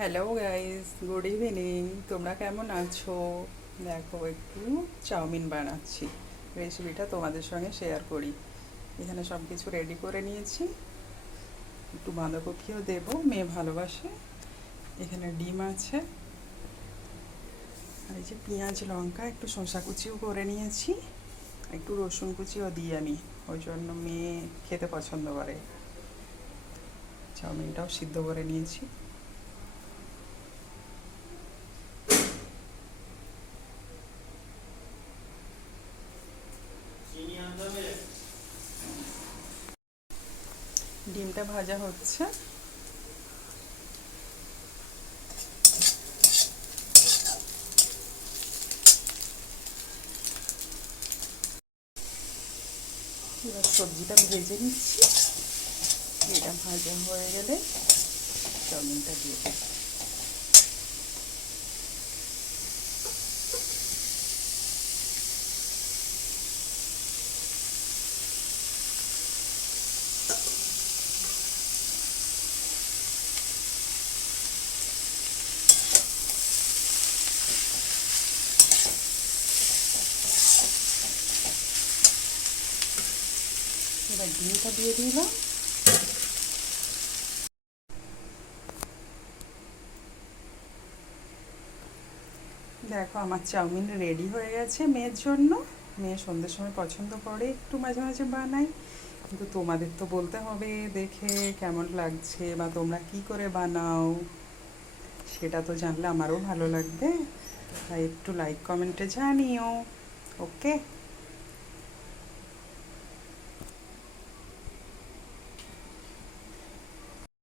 Hello guys, good evening. তোমরা কেমন আছো? দেখো, একটু চাউমিন বানাচ্ছি। রেসিপিটা তোমাদের সঙ্গে শেয়ার করি। এখানে সব কিছু রেডি করে নিয়েছি। একটু বাঁধাকপিও দেবো, মেয়ে ভালোবাসে। এখানে ডিম আছে, আর এই যে পেঁয়াজ লঙ্কা, একটু শসা কুচিও করে নিয়েছি, একটু রসুন কুচিও দিই আমি, ওই জন্য মেয়ে খেতে পছন্দ করে। চাউমিনটাও সিদ্ধ করে নিয়েছি। ডিমটা ভাজা হচ্ছে। এবার সবজিটা ভেজে নিচ্ছি। এটা ভাজা হয়ে গেলে চাউমিনটা দিয়ে দিই। এবার ডিমটা দিয়ে দিলাম। দেখো, আমার চাউমিন রেডি হয়ে গেছে মেয়ের জন্য। মেয়ে সন্ধ্যের সময় পছন্দ করে, একটু মাঝে মাঝে বানাই। কিন্তু তোমাদের তো বলতে হবে দেখে কেমন লাগছে, বা তোমরা কি করে বানাও সেটা তো জানলে আমারও ভালো লাগবে। তাই একটু লাইক কমেন্টে জানিও। ওকে।